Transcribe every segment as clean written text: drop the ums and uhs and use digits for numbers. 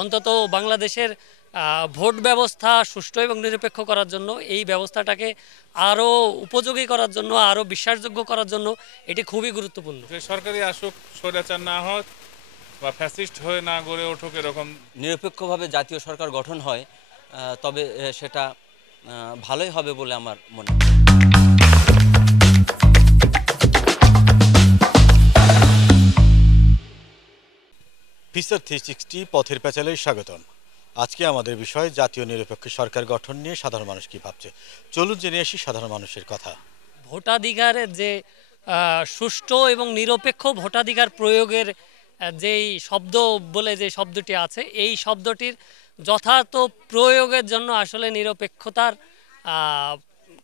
অন্তত বাংলাদেশের ভোট ব্যবস্থা সুষ্ঠু এবং নিরপেক্ষ করার জন্য, এই ব্যবস্থাটাকে আরও উপযোগী করার জন্য, আরও বিশ্বাসযোগ্য করার জন্য এটি খুবই গুরুত্বপূর্ণ। যে সরকারি আসুক, স্বৈরাচার না হোক বা ফ্যাসিস্ট হয়ে না গড়ে উঠুক, এরকম নিরপেক্ষভাবে জাতীয় সরকার গঠন হয়, তবে সেটা ভালোই হবে বলে আমার মনে হয়। ফিচার 360 পথের প্যাচালে স্বাগতম। আজকে আমাদের বিষয় জাতীয় নিরপেক্ষ সরকার গঠন নিয়ে সাধারণ মানুষ কি ভাবছে। চলুন জেনে আসি সাধারণ মানুষের কথা। ভোটাধিকারের যে সুষ্ঠু এবং নিরপেক্ষ ভোটাধিকার প্রয়োগের যেই শব্দ বলে যে শব্দটি আছে, এই শব্দটির যথার্থ প্রয়োগের জন্য আসলে নিরপেক্ষতার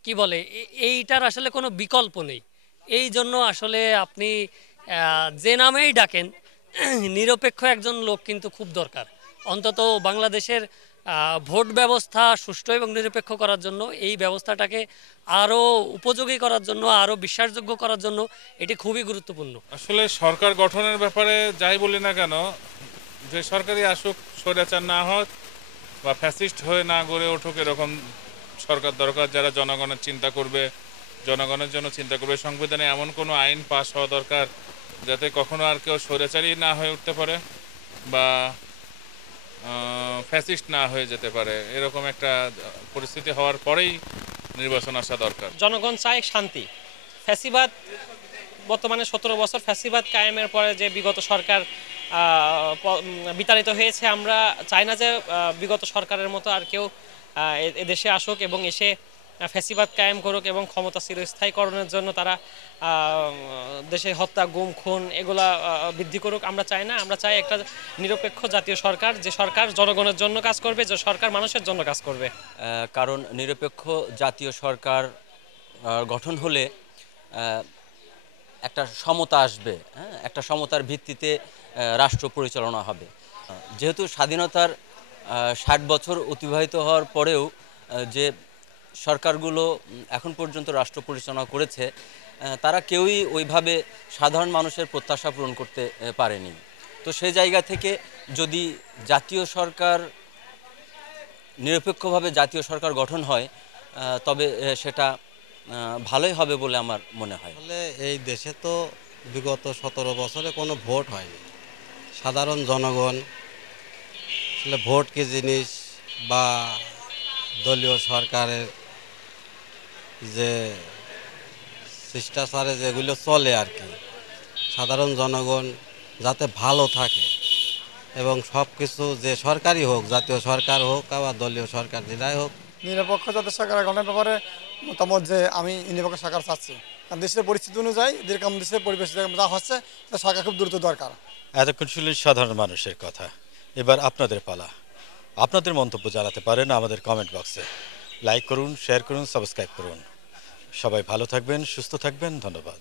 কি বলে এইটার আসলে কোনো বিকল্প নেই। এই জন্য আসলে আপনি যে নামেই ডাকেন, নিরপেক্ষ একজন লোক কিন্তু খুব দরকার। অন্তত বাংলাদেশের ভোট ব্যবস্থা সুষ্ঠু এবং নিরপেক্ষ করার জন্য, এই ব্যবস্থাটাকে আরও উপযোগী করার জন্য, আরও বিশ্বাসযোগ্য করার জন্য এটি খুবই গুরুত্বপূর্ণ। আসলে সরকার গঠনের ব্যাপারে যাই বলি না কেন, যে সরকারি আসুক, স্বৈরাচার না হোক বা ফ্যাসিস্ট হয়ে না গড়ে উঠুক, এরকম সরকার দরকার যারা জনগণের চিন্তা করবে, জনগণের জন্য চিন্তা করবে। সংবিধানে এমন কোনো আইন পাস হওয়া দরকার যাতে কখনো আর কেউ স্বৈরাচারী না হয়ে উঠতে পারে বা ফ্যাসিস্ট না হয়ে যেতে পারে। এরকম একটা পরিস্থিতি হওয়ার পরেই নির্বাচন আসা দরকার। জনগণ চায় শান্তি। ফ্যাসিবাদ বর্তমানে 17 বছর ফ্যাসিবাদ কায়েমের পরে যে বিগত সরকার বিতাড়িত হয়েছে, আমরা চাই না যে বিগত সরকারের মতো আর কেউ এদেশে আসুক এবং এসে ফ্যাসিবাদ কায়েম করুক এবং ক্ষমতা চিরস্থায়ীকরণের জন্য তারা দেশে হত্যা, গুম, খুন এগুলা বৃদ্ধি করুক। আমরা চাই না। আমরা চাই একটা নিরপেক্ষ জাতীয় সরকার, যে সরকার জনগণের জন্য কাজ করবে, যে সরকার মানুষের জন্য কাজ করবে। কারণ নিরপেক্ষ জাতীয় সরকার গঠন হলে একটা সমতা আসবে, হ্যাঁ, একটা সমতার ভিত্তিতে রাষ্ট্র পরিচালনা হবে। যেহেতু স্বাধীনতার 60 বছর অতিবাহিত হওয়ার পরেও যে সরকারগুলো এখন পর্যন্ত রাষ্ট্র পরিচালনা করেছে, তারা কেউই ওইভাবে সাধারণ মানুষের প্রত্যাশা পূরণ করতে পারেনি। তো সেই জায়গা থেকে যদি জাতীয় সরকার নিরপেক্ষভাবে জাতীয় সরকার গঠন হয়, তবে সেটা ভালোই হবে বলে আমার মনে হয়। আসলে এই দেশে তো বিগত 17 বছরে কোনো ভোট হয়নি। সাধারণ জনগণ আসলে ভোট কি জিনিস বা দলীয় সরকারের যে শিষ্টাচারে যেগুলো চলে আর কি, সাধারণ জনগণ যাতে ভালো থাকে এবং সব কিছু যে সরকারই হোক, জাতীয় সরকার হোক বা দলীয় সরকার যেটাই হোক, নিরপেক্ষ জাতীয় সরকার গঠনের ব্যাপারে মতামত যে আমি নিরপেক্ষ সরকার চাচ্ছি। কারণ দেশের পরিস্থিতি অনুযায়ী, যেরকম দেশের পরিবেশ যা হচ্ছে, সরকার খুব দ্রুত দরকার। এতক্ষণ শুনলেন সাধারণ মানুষের কথা। এবার আপনাদের পালা। আপনাদের মন্তব্য জানাতে পারেন আমাদের কমেন্ট বক্সে। লাইক করুন, শেয়ার করুন, সাবস্ক্রাইব করুন। সবাই ভালো থাকবেন, সুস্থ থাকবেন। ধন্যবাদ।